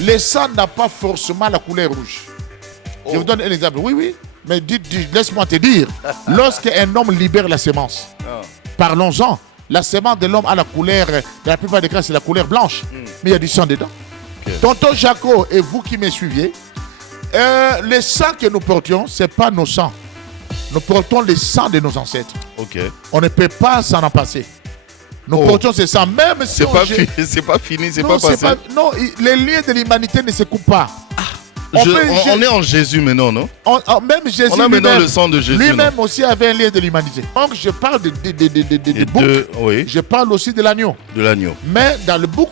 Le sang n'a pas forcément la couleur rouge. Je vous donne un exemple. Oui, oui. Mais laisse-moi te dire. Lorsqu'un homme libère la sémence, parlons-en. La sémence de l'homme a la couleur, dans la plupart des cas, c'est la couleur blanche. Mais il y a du sang dedans. Tonton Jaco et vous qui me suiviez, le sang que nous portions, ce n'est pas nos sangs. Nous portons le sang de nos ancêtres. On ne peut pas s'en en passer. Nous portons ce sang, même si c'est pas fini, c'est pas passé. Non, les liens de l'humanité ne se coupent pas. On est en Jésus maintenant, non? Même Jésus, on a maintenant le sang de Jésus. Lui-même aussi avait un lien de l'humanité. Donc je parle de bouc. Oui. Je parle aussi de l'agneau. De l'agneau. Mais dans le bouc,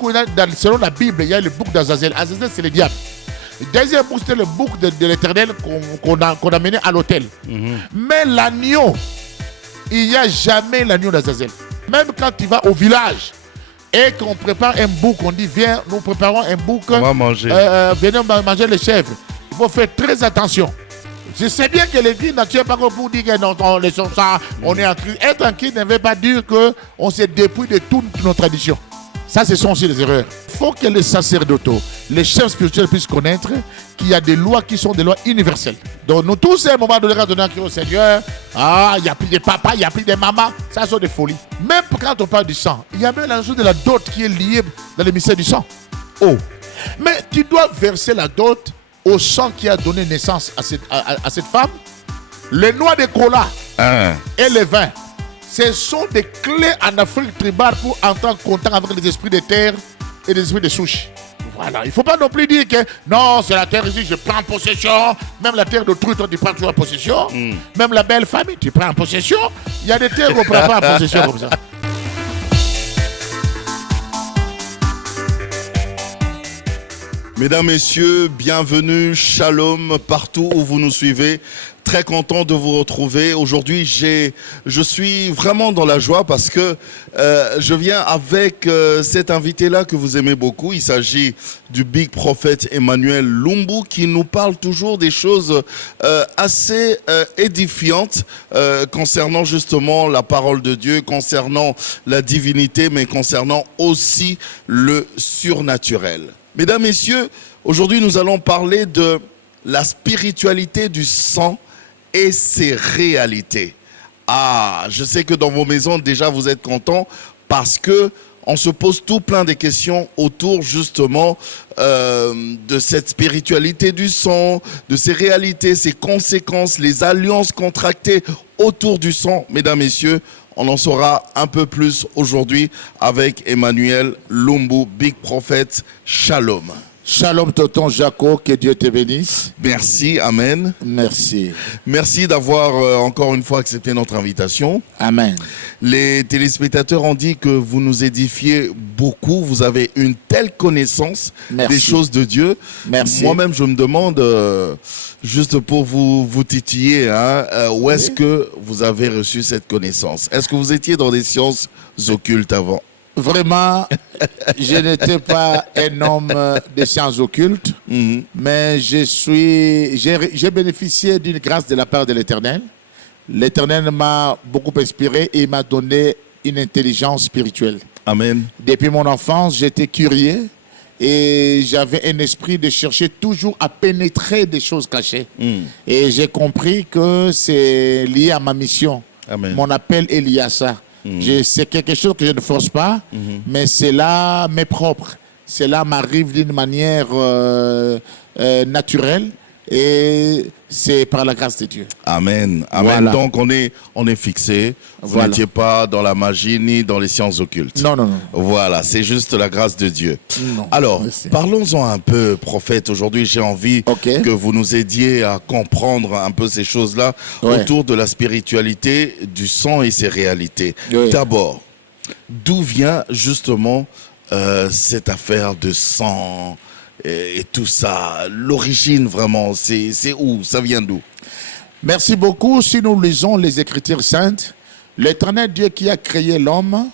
selon la Bible, il y a le bouc d'Azazel. Azazel, c'est le diable. Le deuxième bouc, c'était le bouc de l'Éternel qu'on a mené à l'autel. Mais l'agneau, il n'y a jamais l'agneau d'Azazel. Même quand tu vas au village et qu'on prépare un bouc, on dit viens, nous préparons un bouc. On va manger. Venez manger les chèvres. Il faut faire très attention. Je sais bien que l'église ne tient pas pour dire que non, on est en Christ. Être en Christ ne veut pas dire qu'on se dépouille de toutes nos traditions. Ça, ce sont aussi des erreurs. Il faut que les sacerdotaux, les chefs spirituels puissent connaître qu'il y a des lois qui sont des lois universelles. Donc nous tous, à un moment donné, quand on a crié au Seigneur, il n'y a plus de papa, il n'y a plus de maman, ça sont des folies. Même quand on parle du sang, il y a même la chose de la dot qui est liée dans le mystère du sang. Mais tu dois verser la dot au sang qui a donné naissance à cette femme, le noix de cola et le vin. Ce sont des clés en Afrique tribale pour entrer en contact avec les esprits de terre et les esprits de souche. Voilà. Il ne faut pas non plus dire que non, c'est la terre ici, je prends possession. Même la terre d'autrui, toi, tu prends toujours en possession. Même la belle famille, tu prends en possession. Il y a des terres qu'on ne prend pas en possession comme ça. Mesdames, Messieurs, bienvenue, shalom, partout où vous nous suivez. Très content de vous retrouver. Aujourd'hui, je suis vraiment dans la joie parce que je viens avec cet invité-là que vous aimez beaucoup. Il s'agit du Big Prophet Emmanuel Lumbu qui nous parle toujours des choses assez édifiantes concernant justement la parole de Dieu, concernant la divinité, mais concernant aussi le surnaturel. Mesdames, Messieurs, aujourd'hui nous allons parler de la spiritualité du sang et ses réalités. Je sais que dans vos maisons déjà vous êtes contents parce que on se pose tout plein de questions autour justement de cette spiritualité du sang, de ses réalités, ses conséquences, les alliances contractées autour du sang. Mesdames, Messieurs, on en saura un peu plus aujourd'hui avec Emmanuel Lumbu, Big Prophet. Shalom. Shalom, tonton Jaco, que Dieu te bénisse. Merci, amen. Merci. Merci d'avoir encore une fois accepté notre invitation. Amen. Les téléspectateurs ont dit que vous nous édifiez beaucoup. Vous avez une telle connaissance des choses de Dieu. Merci. Moi-même, je me demande, juste pour vous titiller, où est-ce que vous avez reçu cette connaissance? Est-ce que vous étiez dans des sciences occultes avant? Vraiment, je n'étais pas un homme de sciences occultes, mais j'ai bénéficié d'une grâce de la part de l'Éternel. L'Éternel m'a beaucoup inspiré et m'a donné une intelligence spirituelle. Amen. Depuis mon enfance, j'étais curieux et j'avais un esprit de chercher toujours à pénétrer des choses cachées. Et j'ai compris que c'est lié à ma mission. Amen. Mon appel est lié à ça. C'est quelque chose que je ne force pas, mais cela m'est propre. Cela m'arrive d'une manière naturelle et c'est par la grâce de Dieu. Amen. Amen. Voilà. Donc on est fixé. Vous n'étiez pas dans la magie ni dans les sciences occultes. Non, non, non. Voilà, c'est juste la grâce de Dieu. Non, alors, parlons-en un peu, prophète. Aujourd'hui, j'ai envie que vous nous aidiez à comprendre un peu ces choses-là autour de la spiritualité, du sang et ses réalités. D'abord, d'où vient justement cette affaire de sang et tout ça, l'origine vraiment, c'est où? Ça vient d'où? Merci beaucoup. Si nous lisons les Écritures saintes, l'Éternel Dieu qui a créé l'homme,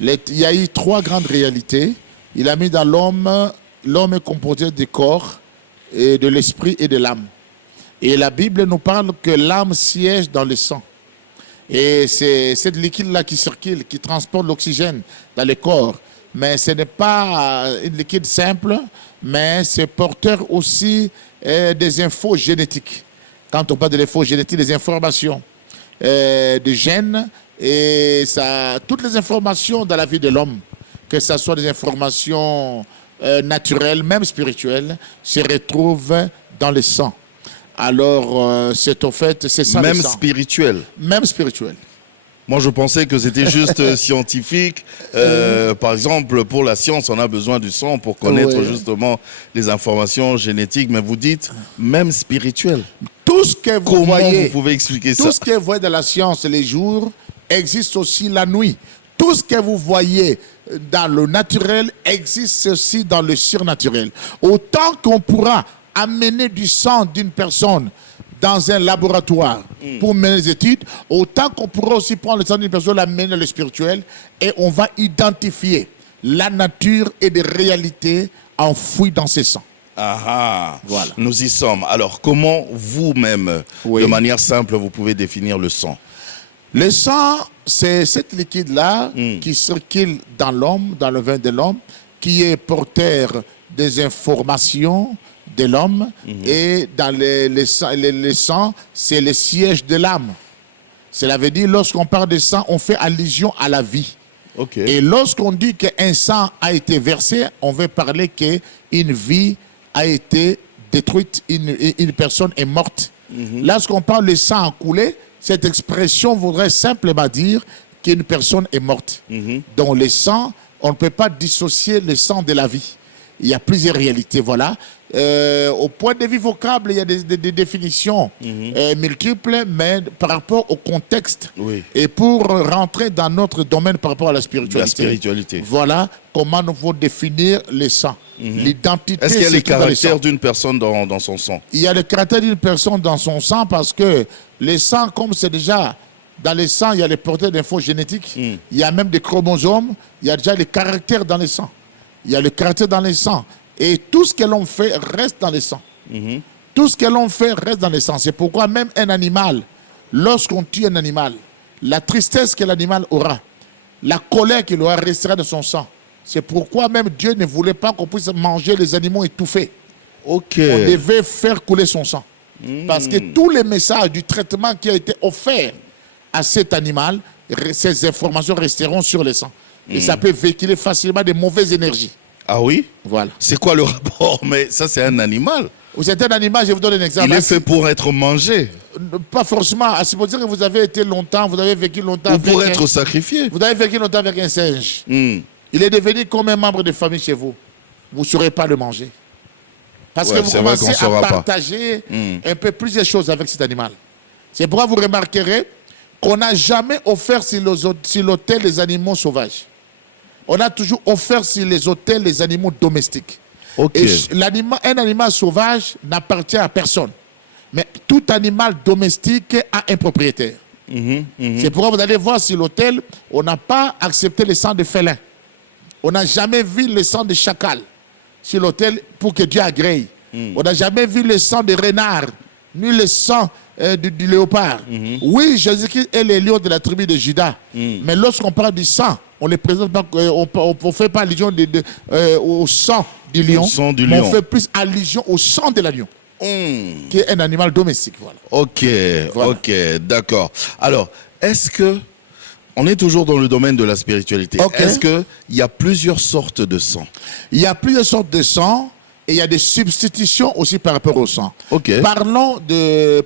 il y a eu 3 grandes réalités. Il a mis dans l'homme est composé du corps, et de l'esprit et de l'âme. Et la Bible nous parle que l'âme siège dans le sang. Et c'est cette liquide-là qui circule, qui transporte l'oxygène dans le corps. Mais ce n'est pas une liquide simple, mais c'est porteur aussi des infos génétiques. Quand on parle de l'info génétique, des informations de gènes et ça, toutes les informations dans la vie de l'homme, que ce soit des informations naturelles, même spirituelles, se retrouvent dans le sang. Alors, c'est au fait, c'est ça Même le sang. spirituel. Même spirituel. Moi, je pensais que c'était juste scientifique. Par exemple, pour la science, on a besoin du sang pour connaître justement les informations génétiques. Mais vous dites même spirituel. Tout ce que vous Comment voyez, vous pouvez expliquer tout ça? ce que vous voyez dans la science les jours existe aussi la nuit. Tout ce que vous voyez dans le naturel existe aussi dans le surnaturel. Autant qu'on pourra amener du sang d'une personne dans un laboratoire pour mener des études, autant qu'on pourra aussi prendre le sang d'une personne, l'amener dans le spirituel, et on va identifier la nature et des réalités enfouies dans ces sangs. Ah ah, Voilà. nous y sommes. Alors, comment vous-même, Oui. de manière simple, vous pouvez définir le sang? Le sang, c'est cette liquide-là qui circule dans l'homme, dans le vein de l'homme, qui est porteur des informations de l'homme. Et dans le sang, c'est le siège de l'âme. Cela veut dire, lorsqu'on parle de sang, on fait allusion à la vie. Ok. Et lorsqu'on dit qu'un sang a été versé, on veut parler qu'une vie a été détruite, une personne est morte. Lorsqu'on parle de sang a coulé, cette expression voudrait simplement dire qu'une personne est morte. Donc le sang, on ne peut pas dissocier le sang de la vie. Il y a plusieurs réalités, voilà. Au point de vue vocable, il y a des définitions multiples, mais par rapport au contexte. Oui. Et pour rentrer dans notre domaine par rapport à la spiritualité. La spiritualité. Voilà comment nous faut définir le sang. L'identité. Est-ce qu'il y a c'est les tout dans le caractères sang. d'une personne dans son sang? Il y a le caractère d'une personne dans son sang parce que le sang, comme c'est déjà dans le sang, il y a les porteurs d'infos génétiques, il y a même des chromosomes, il y a déjà les caractères dans le sang. Il y a le caractère dans le sang. Et tout ce que l'on fait reste dans le sang. Tout ce que l'on fait reste dans le sang. C'est pourquoi même un animal, lorsqu'on tue un animal, la tristesse que l'animal aura, la colère qu'il aura restera dans son sang. C'est pourquoi même Dieu ne voulait pas qu'on puisse manger les animaux étouffés. Ok. On devait faire couler son sang. Parce que tous les messages du traitement qui a été offert à cet animal, ces informations resteront sur le sang. Et ça peut véhiculer facilement des mauvaises énergies. Ah oui? Voilà. C'est quoi le rapport? Mais ça, c'est un animal. C'est un animal, je vous donne un exemple. Il est fait pour être mangé. Pas forcément. C'est pour dire que vous avez été longtemps, vous avez vécu longtemps Ou pour avec être sacrifié. vous avez vécu longtemps avec un singe. Hmm. Il est devenu comme un membre de famille chez vous. Vous ne saurez pas le manger. Parce Ouais, que vous c'est vrai commencez qu'on à saura pas. partager un peu plusieurs choses avec cet animal. C'est pourquoi vous remarquerez qu'on n'a jamais offert sur l'autel les animaux sauvages. On a toujours offert sur les autels les animaux domestiques. Ok. Et un animal sauvage n'appartient à personne. Mais tout animal domestique a un propriétaire. C'est pourquoi vous allez voir sur l'autel, on n'a pas accepté le sang de félin. On n'a jamais vu le sang de chacal sur l'autel pour que Dieu agrée. On n'a jamais vu le sang de renard, ni le sang du léopard. Oui, Jésus-Christ est le lion de la tribu de Juda. Mais lorsqu'on parle du sang, on ne présente pas, on ne fait pas allusion au sang du lion. Au sang du mais lion. on fait plus allusion au sang de l'agneau, qui est un animal domestique. Voilà. Ok, Voilà. ok, d'accord. Alors, est-ce que, on est toujours dans le domaine de la spiritualité, Ok. est-ce qu'il y a plusieurs sortes de sang? Il y a plusieurs sortes de sang et il y a des substitutions aussi par rapport au sang. Ok. Parlons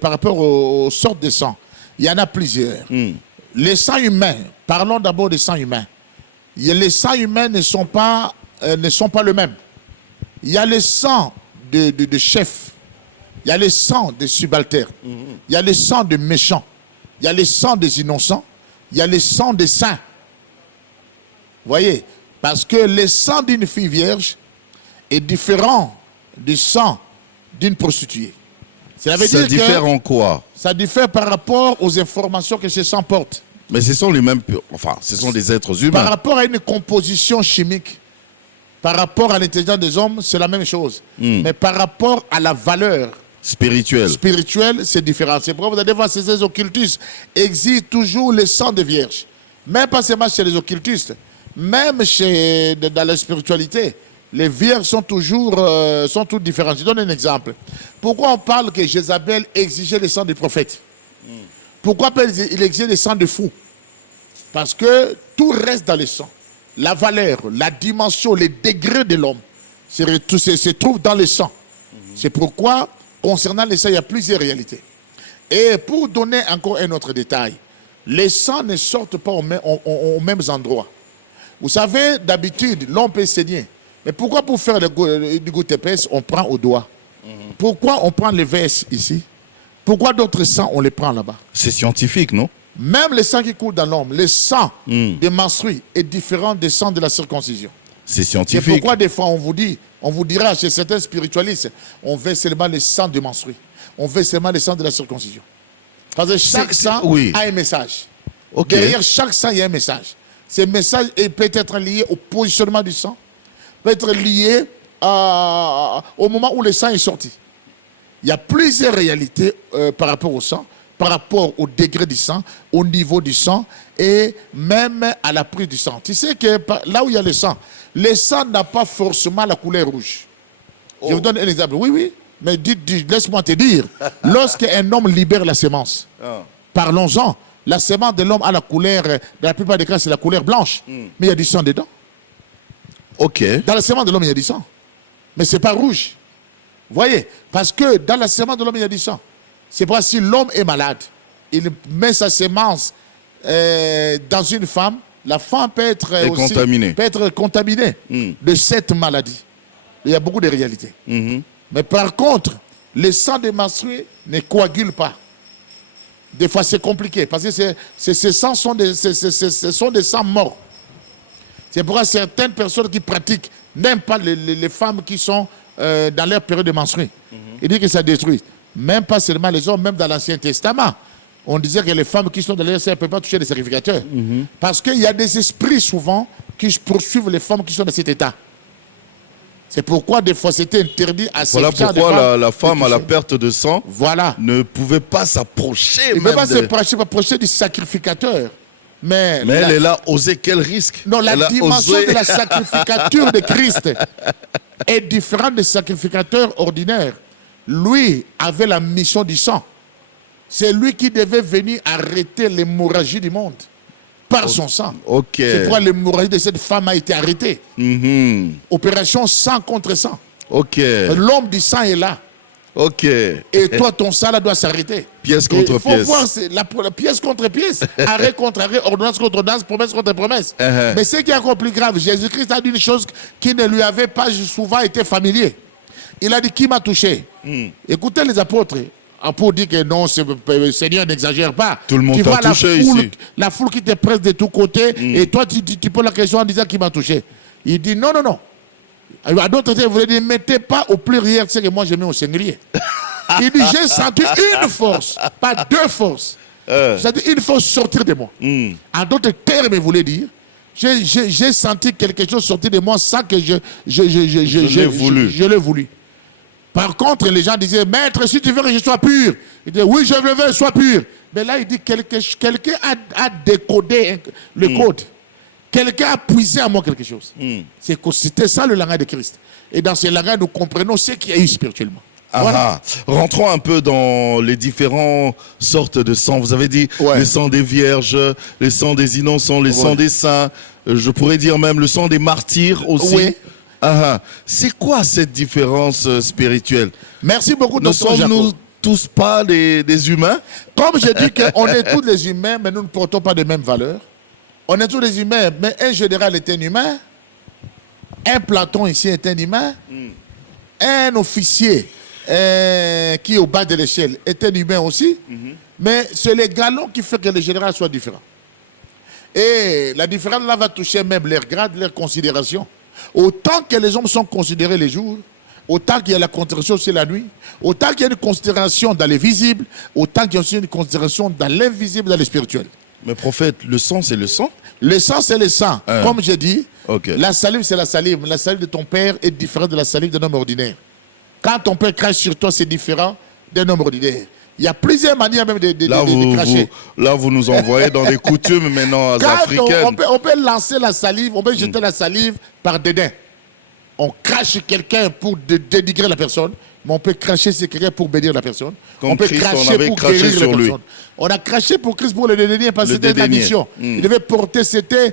par rapport aux sortes de sang. Il y en a plusieurs. Les sangs humains, parlons d'abord des sangs humains. Les sangs humains ne sont pas le même. Il y a le sang de chef, il y a le sang des subalternes, il y a le sang des méchants, il y a le sang des innocents, il y a le sang des saints. Vous voyez? Parce que le sang d'une fille vierge est différent du sang d'une prostituée. Cela veut Ça dire diffère que en quoi? ça diffère par rapport aux informations que ce sang porte. Mais ce sont les mêmes, enfin, ce sont des êtres Par humains. rapport à une composition chimique, par rapport à l'intelligence des hommes, c'est la même chose. Mais par rapport à la valeur Spirituels. spirituelle, c'est différent. C'est pourquoi vous allez voir ces occultistes exigent toujours le sang de vierge. Même pas seulement chez les occultistes, même dans la spiritualité, les vierges sont toujours sont toutes différentes. Je donne un exemple. Pourquoi on parle que Jézabel exigeait le sang des prophètes? Pourquoi il exigeait le sang de fous? Parce que tout reste dans le sang. La valeur, la dimension, les degrés de l'homme se trouvent dans le sang. C'est pourquoi, concernant le sang, il y a plusieurs réalités. Et pour donner encore un autre détail, les sangs ne sortent pas aux mêmes endroits. Vous savez, d'habitude, l'homme peut saigner. Mais pourquoi pour faire du goutte épaisse, on prend au doigt? Pourquoi on prend les vesses ici? Pourquoi d'autres sangs, on les prend là-bas? C'est scientifique, non? Même le sang qui coule dans l'homme, le sang des menstrues est différent du sang de la circoncision. C'est C'est scientifique. pourquoi des fois on vous dira chez certains spiritualistes, on veut seulement le sang des menstrues. On veut seulement le sang de la circoncision. Parce que chaque sang a un message. Ok. Derrière chaque sang, il y a un message. Ce message peut être lié au positionnement du sang, peut être lié au moment où le sang est sorti. Il y a plusieurs réalités par rapport au sang, par rapport au degré du sang, au niveau du sang et même à la prise du sang. Tu sais que là où il y a le sang n'a pas forcément la couleur rouge. Je vous donne un exemple. Oui, oui, mais laisse-moi te dire, lorsqu'un homme libère la sémence, parlons-en, la sémence de l'homme a la couleur, dans la plupart des cas, c'est la couleur blanche, mais il y a du sang dedans. Ok. Dans la sémence de l'homme, il y a du sang, mais ce n'est pas rouge. Voyez, parce que dans la sémence de l'homme, il y a du sang. C'est pourquoi si l'homme est malade, il met sa sémence dans une femme, la femme peut être contaminée de cette maladie. Il y a beaucoup de réalités. Mais par contre, le sang des menstrués ne coagule pas. Des fois, c'est compliqué parce que ces sangs sont des sangs morts. C'est pourquoi certaines personnes qui pratiquent n'aiment pas les femmes qui sont dans leur période de menstruée. Ils disent que ça détruit. Même pas seulement les hommes, même dans l'Ancien Testament. On disait que les femmes qui sont dans leur ne peuvent pas toucher les sacrificateurs. Parce qu'il y a des esprits souvent qui poursuivent les femmes qui sont dans cet état. C'est pourquoi des fois c'était interdit à ces Voilà pourquoi la femme à la perte de sang voilà. ne pouvait pas s'approcher. Il ne peut pas s'approcher du sacrificateur. Mais elle est là, osé, quel risque? Non, la dimension de la sacrificature de Christ est différente des sacrificateurs ordinaires. Lui avait la mission du sang. C'est lui qui devait venir arrêter l'hémorragie du monde par son sang. C'est pourquoi l'hémorragie de cette femme a été arrêtée. Opération sang contre sang. L'homme du sang est là. Et toi, ton sang là doit s'arrêter. Pièce contre pièce. Il faut voir la pièce contre pièce, arrêt contre arrêt, ordonnance contre ordonnance, promesse contre promesse. Mais ce qui est encore plus grave, Jésus-Christ a dit une chose qui ne lui avait pas souvent été familier. Il a dit, qui m'a touché? Écoutez les apôtres. Pour dire que non, le Seigneur n'exagère pas. Tout le monde t'a touché ici. La foule qui te presse de tous côtés, et toi tu poses la question en disant qui m'a touché. Il dit non, non, non. À d'autres temps, il voulait dire, mettez pas au pluriel, c'est que moi j'ai mis au singulier. Il dit, j'ai senti une force, pas deux forces. J'ai dit une force sortir de moi. En d'autres termes, il voulait dire, j'ai senti quelque chose sortir de moi sans que je l'ai voulu. Par contre, les gens disaient, maître, si tu veux que je sois pur. Il dit, oui, je veux, sois pur. Mais là, il dit, quelqu'un a décodé le code. Quelqu'un a puisé à moi quelque chose. C'était ça le langage de Christ. Et dans ce langage, nous comprenons ce qu'il y a eu spirituellement. Voilà. Rentrons un peu dans les différentes sortes de sang. Vous avez dit le sang des vierges, le sang des innocents, le sang des saints. Je pourrais dire même le sang des martyrs aussi. C'est quoi cette différence spirituelle? Merci beaucoup. Ne sommes-nous tous pas des humains? Comme je dis qu'on est tous des humains, mais nous ne portons pas les mêmes valeurs. On est tous des humains, mais un général est un humain. Un Platon ici est un humain. Un officier qui est au bas de l'échelle est un humain aussi. Mais c'est les galons qui font que le général soit différent. Et la différence là va toucher même leur grade, leur considération. Autant que les hommes sont considérés les jours, autant qu'il y a la considération aussi la nuit, autant qu'il y a une considération dans les visibles, autant qu'il y a aussi une considération dans l'invisible, dans le spirituel. Mais prophète, le sang, c'est le sang? Le sang, c'est le sang. Comme j'ai dit, la salive, c'est la salive. La salive de ton père est différente de la salive d'un homme ordinaire. Quand ton père crache sur toi, c'est différent d'un homme ordinaire. Il y a plusieurs manières même de cracher. Là, vous nous envoyez dans des coutumes maintenant africaines. On peut lancer la salive, on peut jeter la salive par dédain. On crache sur quelqu'un pour dénigrer la personne, mais on peut cracher sur quelqu'un pour bénir la personne. Comme on peut Christ, cracher on avait pour craché guérir la sur lui. personne. On a craché pour Christ pour le dédaigner parce que c'était la mission. Il devait porter, c'était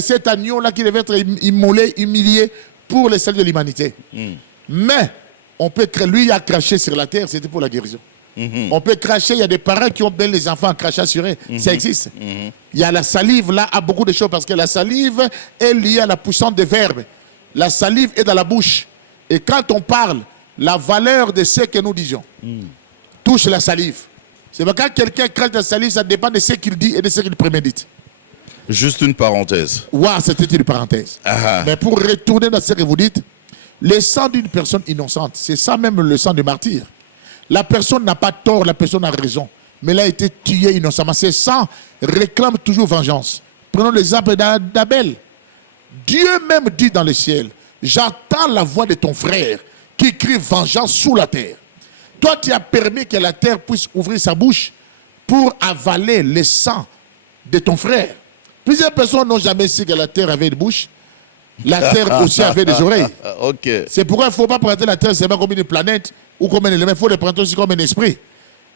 cet agneau-là qui devait être immolé, humilié pour le salut de l'humanité. Mais on peut lui il a craché sur la terre, c'était pour la guérison. On peut cracher, il y a des parents qui ont bien les enfants crachés sur eux. Ça existe. Il y a la salive là, à beaucoup de choses, parce que la salive est liée à la puissance des verbes. La salive est dans la bouche. Et quand on parle, la valeur de ce que nous disons touche la salive. C'est parce que quand quelqu'un crache la salive, ça dépend de ce qu'il dit et de ce qu'il prémédite. Juste une parenthèse. Waouh, c'était une parenthèse. Mais pour retourner dans ce que vous dites, le sang d'une personne innocente, c'est ça même le sang du martyr. La personne n'a pas tort, la personne a raison. Mais elle a été tuée innocemment. Ce sang réclame toujours vengeance. Prenons l'exemple d'Abel. Dieu même dit dans le ciel, j'entends la voix de ton frère qui crie vengeance sous la terre. Toi, tu as permis que la terre puisse ouvrir sa bouche pour avaler le sang de ton frère. Plusieurs personnes n'ont jamais su que la terre avait une bouche. La terre aussi avait des oreilles. C'est pourquoi il ne faut pas prendre la terre seulement comme une planète ou comme un élément. Il faut le prendre aussi comme un esprit.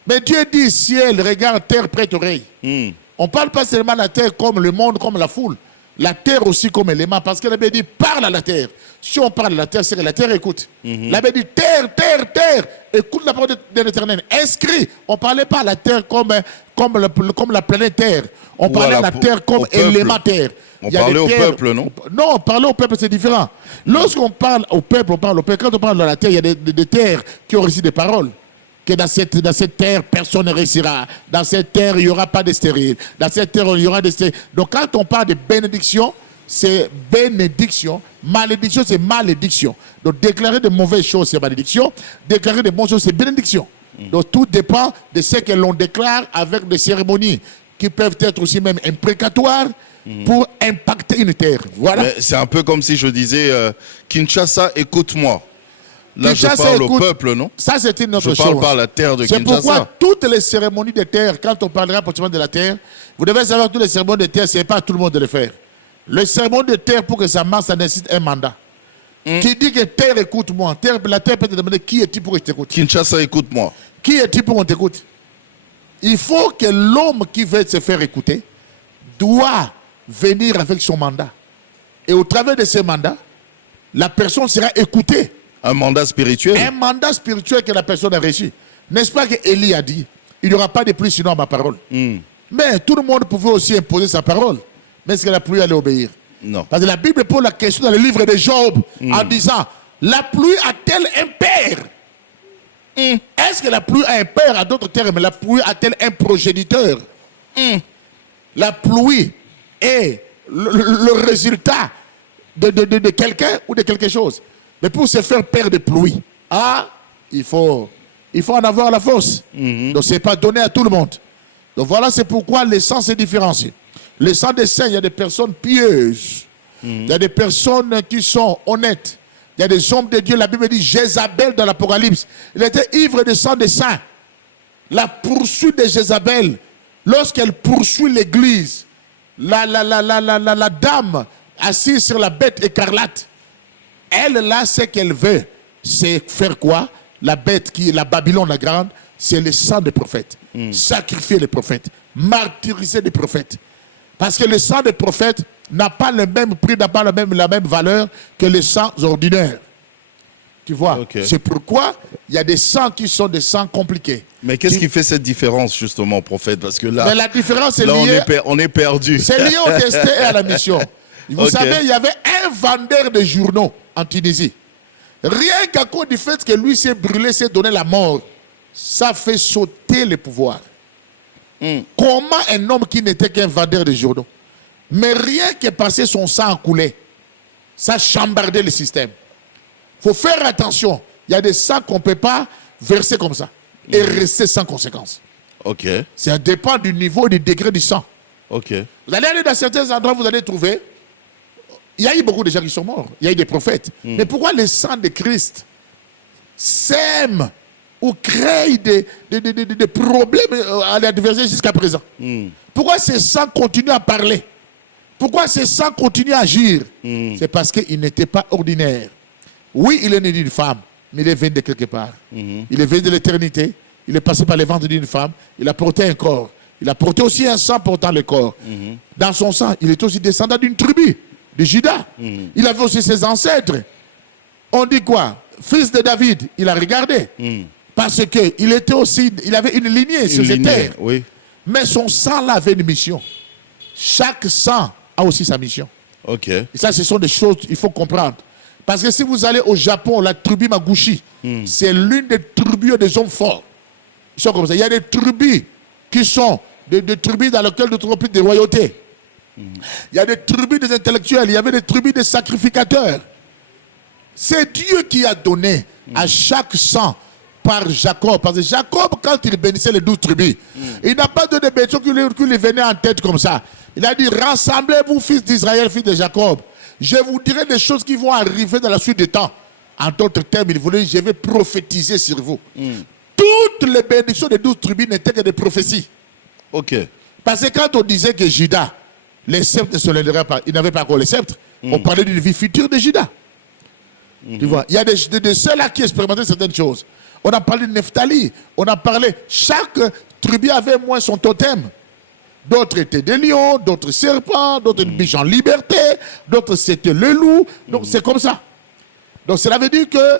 Mais Dieu dit ciel, regarde, terre, prête oreille. On ne parle pas seulement de la terre comme le monde, comme la foule. La terre aussi comme élément. Parce que la Bible dit parle à la terre. Si on parle à la terre, c'est que la terre écoute. La Bible dit terre, terre, terre. Écoute la parole de l'Éternel. Inscrit. On ne parlait pas à la terre comme la planète terre. On parlait à la terre comme élément terre. On parlait au peuple, non? Non, parler au peuple, c'est différent. Lorsqu'on parle au peuple, on parle au peuple. Quand on parle de la terre, il y a des terres qui ont reçu des paroles. Que dans cette terre, personne ne réussira. Dans cette terre, il n'y aura pas de stérile. Dans cette terre, il y aura des stériles. Donc quand on parle de bénédiction, c'est bénédiction. Malédiction, c'est malédiction. Donc déclarer de mauvaises choses, c'est malédiction. Déclarer de bonnes choses, c'est bénédiction. Donc tout dépend de ce que l'on déclare avec des cérémonies qui peuvent être aussi même imprécatoires pour impacter une terre. Voilà. C'est un peu comme si je disais Kinshasa, écoute-moi. Là, Kinshasa, je parle écoute, au peuple, non? Ça, c'est une autre chose. Je parle pas à la terre de Kinshasa. C'est pourquoi toutes les cérémonies de terre, quand on parlera pratiquement de la terre, vous devez savoir que toutes les cérémonies de terre, ce n'est pas à tout le monde de le faire. Les cérémonies de terre, pour que ça marche, ça nécessite un mandat. Tu dis que terre, écoute-moi. La terre peut te demander qui es-tu pour que je t'écoute. Kinshasa, écoute-moi. Qui es-tu pour qu'on t'écoute? Il faut que l'homme qui veut se faire écouter doit venir avec son mandat. Et au travers de ce mandat, la personne sera écoutée. Un mandat spirituel. Un mandat spirituel que la personne a reçu. N'est-ce pas que Élie a dit, il n'y aura pas de pluie sinon à ma parole. Mais tout le monde pouvait aussi imposer sa parole. Mais est-ce que la pluie allait obéir? Non. Parce que la Bible pose la question dans le livre de Job en disant, la pluie a-t-elle un père? Est-ce que la pluie a un père? À d'autres termes, la pluie a-t-elle un progéniteur? La pluie est le résultat de quelqu'un ou de quelque chose. Mais pour se faire père de pluie, il faut en avoir la force. Donc ce n'est pas donné à tout le monde. Donc voilà, c'est pourquoi le sang se différencie. Le sang des saints, il y a des personnes pieuses. Il y a des personnes qui sont honnêtes. Il y a des hommes de Dieu. La Bible dit Jézabel dans l'Apocalypse. Il était ivre de sang des saints. La poursuite de Jézabel, lorsqu'elle poursuit l'église, la dame assise sur la bête écarlate, elle, là, ce qu'elle veut, c'est faire quoi? La bête qui est la Babylone la grande, c'est le sang des prophètes. Sacrifier les prophètes, martyriser les prophètes. Parce que le sang des prophètes n'a pas le même prix, n'a pas la même valeur que les sangs ordinaires. Tu vois? C'est pourquoi il y a des sangs qui sont des sangs compliqués. Mais qu'est-ce qui fait cette différence, justement, prophète? Parce que là, mais la différence est liée... on est perdu. C'est lié au destin et à la mission. Vous savez, il y avait un vendeur de journaux en Tunisie. Rien qu'à cause du fait que lui s'est brûlé, s'est donné la mort, ça fait sauter le pouvoir. Comment un homme qui n'était qu'un vendeur de journaux, mais rien que passer son sang à couler, ça chambardait le système. Il faut faire attention. Il y a des sangs qu'on ne peut pas verser comme ça et rester sans conséquence. Ça dépend du niveau et du degré du sang. Vous allez aller dans certains endroits, vous allez trouver, il y a eu beaucoup de gens qui sont morts. Il y a eu des prophètes. Mais pourquoi le sang de Christ sème ou crée des problèmes à l'adversaire jusqu'à présent? Pourquoi ce sang continue à parler? Pourquoi ce sang continue à agir? C'est parce qu'il n'était pas ordinaire. Oui, il est né d'une femme, mais il est venu de quelque part. Il est venu de l'éternité. Il est passé par les ventres d'une femme. Il a porté un corps. Il a porté aussi un sang portant le corps. Dans son sang, il est aussi descendant d'une tribu, de Juda. Il avait aussi ses ancêtres. On dit quoi? Fils de David, il a regardé. Parce qu'il était aussi, il avait une lignée sur cette terre. Oui. Mais son sang là avait une mission. Chaque sang a aussi sa mission. Ok. Et ça, ce sont des choses qu'il faut comprendre. Parce que si vous allez au Japon, la tribu Maguchi, c'est l'une des tribus des hommes forts. Ils sont comme ça. Il y a des tribus qui sont des tribus dans lesquelles nous trouvons plus de royauté. Il y a des tribus des intellectuels, il y avait des tribus des sacrificateurs. C'est Dieu qui a donné à chaque sang par Jacob. Parce que Jacob, quand il bénissait les 12 tribus, il n'a pas donné des bénédictions qui lui venaient en tête comme ça. Il a dit, rassemblez-vous, fils d'Israël, fils de Jacob. Je vous dirai des choses qui vont arriver dans la suite du temps. En d'autres termes, il voulait, je vais prophétiser sur vous. Toutes les bénédictions des 12 tribus n'étaient que des prophéties. Ok. Parce que quand on disait que Juda, les sceptres ne se lèveraient pas, il n'avait pas encore les sceptres, on parlait d'une vie future de Juda. Tu vois, il y a de ceux-là qui expérimentaient certaines choses. On a parlé de Nephtali, on a parlé, chaque tribu avait moins son totem. D'autres étaient des lions, d'autres serpents, d'autres des biches en liberté, d'autres c'était le loup. Donc c'est comme ça. Donc cela veut dire que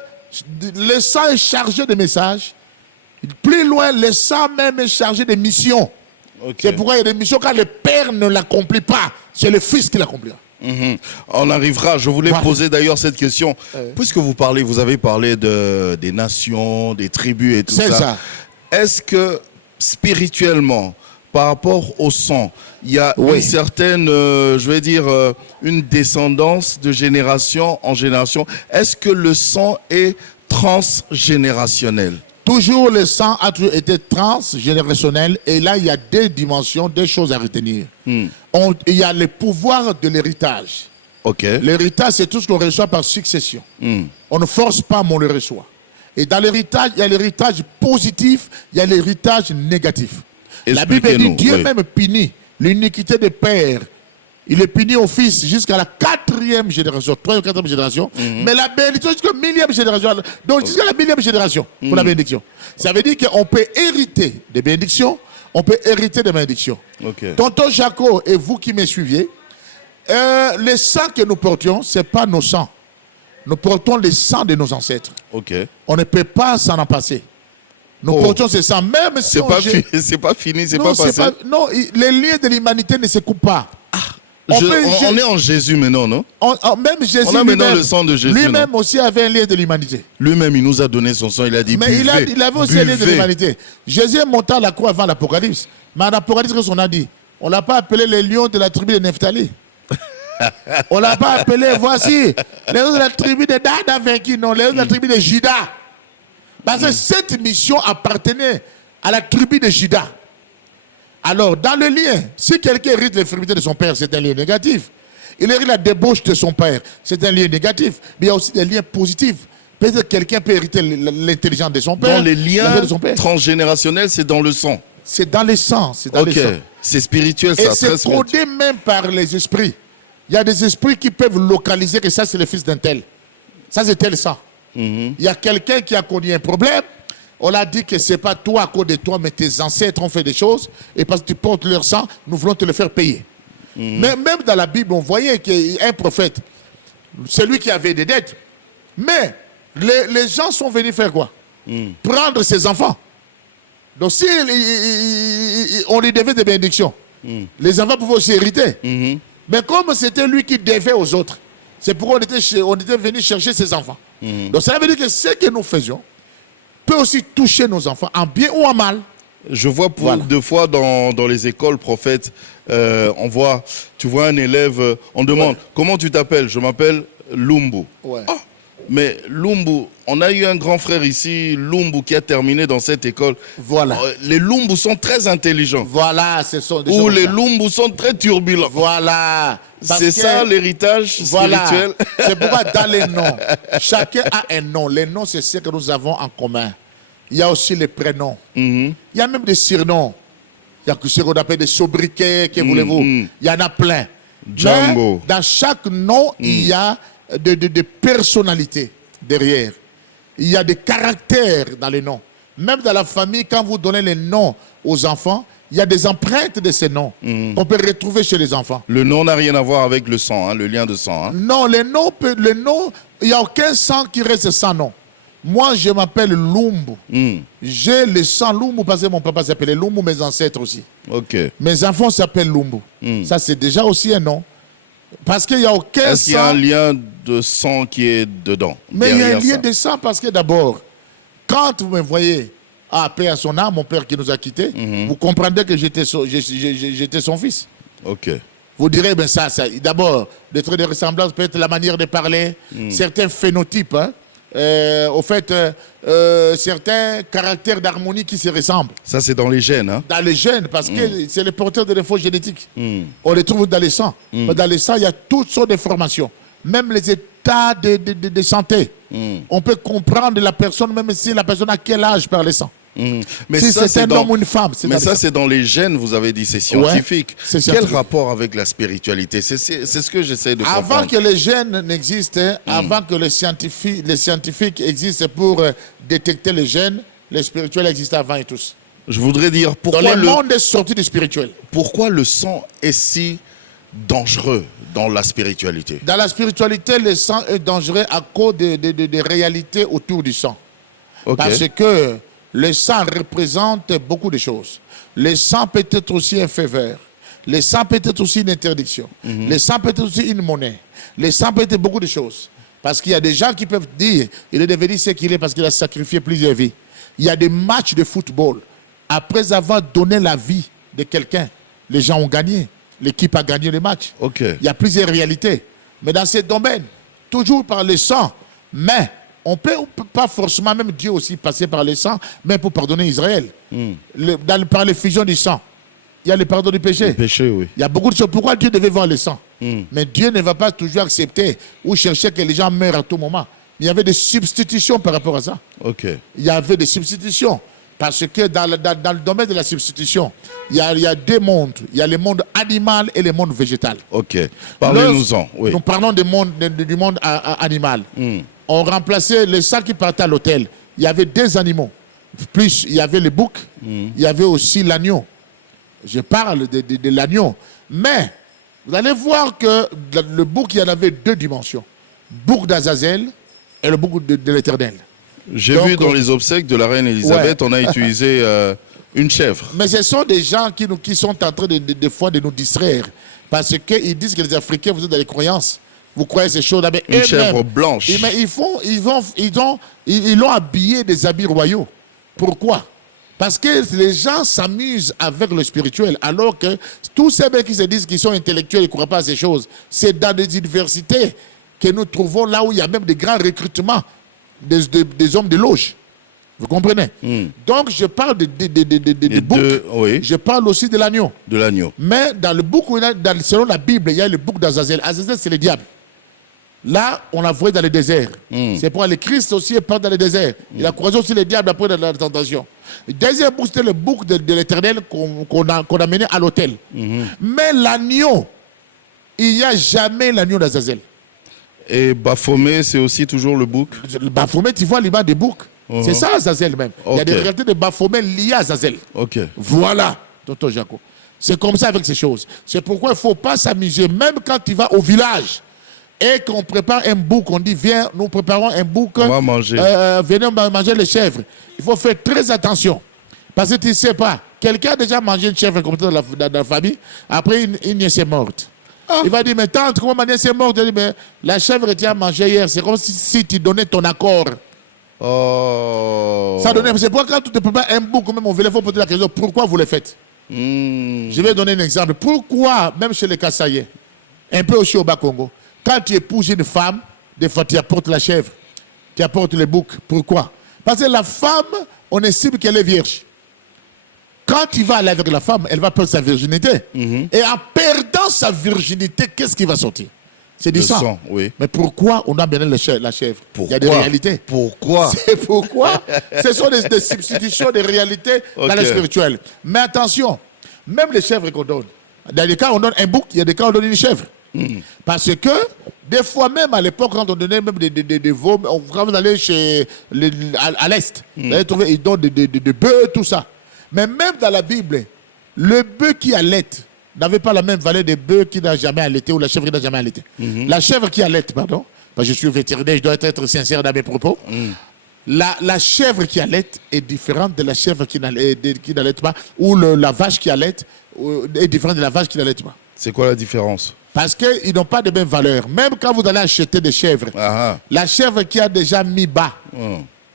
le sang est chargé de messages. Plus loin, le sang même est chargé de missions. Ok. C'est pourquoi il y a des missions quand le Père ne l'accomplit pas, c'est le Fils qui l'accomplira. On arrivera. Je voulais poser d'ailleurs cette question. Puisque vous avez parlé des nations, des tribus et tout ça. C'est ça. Est-ce que spirituellement, par rapport au sang, il y a une certaine, une descendance de génération en génération? Est-ce que le sang est transgénérationnel? Toujours le sang a toujours été transgénérationnel et là il y a deux dimensions, deux choses à retenir. Il y a le pouvoir de l'héritage. Ok. L'héritage c'est tout ce qu'on reçoit par succession. On ne force pas mais on le reçoit. Et dans l'héritage, il y a l'héritage positif, il y a l'héritage négatif. La Bible dit Dieu même punit l'iniquité des pères. Il est puni au fils jusqu'à la 4e génération, 3e ou 4e génération. Mais la bénédiction jusqu'à la 1000e génération. Donc jusqu'à la 1000e génération pour la bénédiction. Ça veut dire qu'on peut hériter des bénédictions, on peut hériter des bénédictions. Tonton Jaco et vous qui me suiviez, les sangs que nous portions, ce n'est pas nos sangs. Nous portons les sangs de nos ancêtres. On ne peut pas s'en en passer. Nous portons ces sangs, même si c'est pas fini, c'est pas passé. Non, les liens de l'humanité ne se coupent pas. On est en Jésus maintenant, non? Même Jésus on a maintenant le sang de Jésus. Lui-même aussi avait un lien de l'humanité. Lui-même, il nous a donné son sang, il a dit mais buvez, il avait aussi un lien de l'humanité. Jésus est monté à la croix avant l'Apocalypse. Mais en Apocalypse, qu'est-ce qu'on a dit? On ne l'a pas appelé les lions de la tribu de Nephtali. On ne l'a pas appelé, voici, les lions de la tribu de Dada vaincu, non, les lions de la tribu de Juda. Parce que cette mission appartenait à la tribu de Juda. Alors, dans le lien, si quelqu'un hérite l'infirmité de son père, c'est un lien négatif. Il hérite la débauche de son père, c'est un lien négatif. Mais il y a aussi des liens positifs. Peut-être que quelqu'un peut hériter l'intelligence de son père. Dans les liens transgénérationnels, c'est dans le sang. C'est dans le sang, c'est dans le sang. C'est spirituel, ça. Et c'est codé même par les esprits. Il y a des esprits qui peuvent localiser que ça, c'est le fils d'un tel. Ça, c'est tel sang. Il y a quelqu'un qui a connu un problème. On a dit que ce n'est pas toi à cause de toi, mais tes ancêtres ont fait des choses. Et parce que tu portes leur sang, nous voulons te le faire payer. Mais même dans la Bible, on voyait qu'un prophète, celui qui avait des dettes. Mais les gens sont venus faire quoi? Prendre ses enfants. Donc si on lui devait des bénédictions, les enfants pouvaient aussi hériter. Mais comme c'était lui qui devait aux autres, c'est pourquoi on était venu chercher ses enfants. Donc ça veut dire que ce que nous faisions peut aussi toucher nos enfants, en bien ou en mal. Je vois deux fois dans les écoles prophètes, tu vois un élève, on demande, comment tu t'appelles? Je m'appelle Lumbu. Mais Lumbu, on a eu un grand frère ici, Lumbu, qui a terminé dans cette école. Voilà. Les Lumbu sont très intelligents. Voilà, ce sont des Ou les Lumbu sont très turbulents. Voilà. C'est ça l'héritage spirituel. C'est pourquoi dans les noms, chacun a un nom. Les noms, c'est ce que nous avons en commun. Il y a aussi les prénoms. Il y a même des surnoms. Il y a ce qu'on appelle des sobriquets, que voulez-vous. Il y en a plein. Django. Mais dans chaque nom, il y a des personnalités. derrière. Il y a des caractères dans les noms. Même dans la famille, quand vous donnez les noms aux enfants, il y a des empreintes de ces noms qu'on peut retrouver chez les enfants. Le nom n'a rien à voir avec le sang, hein, le lien de sang. Hein. Non, les noms, il n'y a aucun sang qui reste sans nom. Moi, je m'appelle Lumbu. J'ai le sang Lumbu parce que mon papa s'appelait Lumbu, mes ancêtres aussi. Ok. Mes enfants s'appellent Lumbu. Ça, c'est déjà aussi un nom. Parce qu'il n'y a aucun sang. Est-ce qu'il y a un lien de sang qui est dedans? Mais il y a un lien ça. de sang parce que d'abord, quand vous me voyez à paix à son âme, mon père qui nous a quittés, vous comprendrez que j'étais son fils. Ok. Vous direz, ben ça d'abord, des traits de ressemblance, peut-être la manière de parler, certains phénotypes, hein, au fait, certains caractères d'harmonie qui se ressemblent. Ça, c'est dans les gènes. Hein? Dans les gènes, parce que c'est les porteurs de défauts génétiques. On les trouve dans les sangs. Dans les sangs, il y a toutes sortes de formations. Même les états de santé. On peut comprendre la personne, même si la personne a quel âge par les sangs. Mais si ça, c'est un homme ou une femme. Mais ça, c'est dans les gènes, vous avez dit, c'est scientifique. Ouais, c'est Quel scientifique. rapport avec la spiritualité? C'est ce que j'essaie de comprendre. Avant que les gènes n'existent, avant que les scientifiques existent pour détecter les gènes, les spirituels existaient avant et tous. Je voudrais dire, pourquoi dans le monde est sorti du spirituel. Pourquoi le sang est si dangereux dans la spiritualité? Dans la spiritualité, le sang est dangereux à cause des réalités autour du sang. Okay. Parce que le sang représente beaucoup de choses. Le sang peut être aussi un faveur. Le sang peut être aussi une interdiction. Le sang peut être aussi une monnaie. Le sang peut être beaucoup de choses. Parce qu'il y a des gens qui peuvent dire il est devenu ce qu'il est parce qu'il a sacrifié plusieurs vies. Il y a des matchs de football. Après avoir donné la vie de quelqu'un, les gens ont gagné. L'équipe a gagné le match. Okay. Il y a plusieurs réalités. Mais dans ces domaines, toujours par le sang, mais on peut pas forcément, même Dieu aussi, passer par le sang, mais pour pardonner Israël. Par l'effusion du sang, il y a le pardon du péché. Le péché, oui. Il y a beaucoup de choses. Pourquoi Dieu devait voir le sang? Mais Dieu ne va pas toujours accepter ou chercher que les gens meurent à tout moment. Il y avait des substitutions par rapport à ça. Okay. Il y avait des substitutions. Parce que dans le domaine de la substitution, il y a deux mondes. Il y a le monde animal et le monde végétal. Ok. Parlez-nous-en. Oui. Nous parlons du monde animal. On remplaçait le sang qui partait à l'hôtel. Il y avait deux animaux. Plus, il y avait le bouc, il y avait aussi l'agneau. Je parle de l'agneau. Mais, vous allez voir que le bouc, il y en avait deux dimensions. Bouc d'Azazel et le bouc de l'Éternel. J'ai vu dans les obsèques de la reine Elisabeth, on a utilisé une chèvre. Mais ce sont des gens qui sont en train des fois de nous distraire. Parce qu'ils disent que les Africains, vous êtes dans les croyances. Vous croyez ces choses-là. Mais une chèvre blanche. Mais ils l'ont habillé des habits royaux. Pourquoi? Parce que les gens s'amusent avec le spirituel, alors que tous ces mecs qui se disent qu'ils sont intellectuels, ils ne croient pas à ces choses. C'est dans des universités que nous trouvons là où il y a même des grands recrutements des hommes de loge. Vous comprenez? Donc, je parle de bouc. Oui. Je parle aussi de l'agneau. De l'agneau. Mais dans le bouc, selon la Bible, il y a le bouc d'Azazel. Azazel, c'est le diable. Là, on l'a voué dans le désert. C'est pourquoi le Christ aussi est pas dans le désert. Il a croisé aussi le diable après dans la tentation. Le deuxième bouc, c'était le bouc de l'Éternel qu'on a mené à l'autel. Mais l'agneau, il n'y a jamais l'agneau d'Azazel. Et Baphomet, c'est aussi toujours le bouc? Le Baphomet, tu vois l'image des boucs. C'est ça, Azazel même. Il y a des réalités de Baphomet liées à Azazel. Voilà, Tonton Jaco. C'est comme ça avec ces choses. C'est pourquoi il ne faut pas s'amuser. Même quand tu vas au village et qu'on prépare un bouc, on dit, viens, nous préparons un bouc. On va manger. Venez manger les chèvres. Il faut faire très attention. Parce que tu ne sais pas. Quelqu'un a déjà mangé une chèvre comme ça dans la famille. Après, une nièce est morte. Il va dire, mais tante, comment ma nièce est morte? Il dit, mais la chèvre que tu as mangée hier, c'est comme si tu donnais ton accord. Ça donnait. C'est pourquoi quand tu te prépares un bouc, même on veut il faut poser la question, pourquoi vous le faites? Je vais donner un exemple. Pourquoi, même chez les Kassaïens, un peu aussi au Bas-Congo, quand tu épouses une femme, des fois tu apportes la chèvre, tu apportes le bouc. Pourquoi? Parce que la femme, on estime qu'elle est vierge. Quand tu vas aller avec la femme, elle va perdre sa virginité. Et en perdant sa virginité, qu'est-ce qui va sortir? C'est du sang. Oui. Mais pourquoi on a bien la chèvre? Il y a des réalités. Pourquoi? C'est pourquoi ce sont des substitutions des réalités dans le spirituel. Mais attention, même les chèvres qu'on donne, dans des cas on donne un bouc, il y a des cas on donne une chèvre. Parce que Des fois même, à l'époque, quand on donnait même des veaux, quand vous allez à l'Est, vous allez trouver, ils donnent des bœufs, tout ça. Mais même dans la Bible, le bœuf qui allait n'avait pas la même valeur des bœufs qui n'a jamais allaité ou la chèvre qui n'a jamais allaité. La chèvre qui allait, pardon, parce que je suis vétérinaire, je dois être sincère dans mes propos. La chèvre qui allait est différente de la chèvre qui n'allait pas, ou la vache qui allait est différente de la vache qui n'allait pas. C'est quoi la différence? Parce qu'ils n'ont pas de même valeur. Même quand vous allez acheter des chèvres, la chèvre qui a déjà mis bas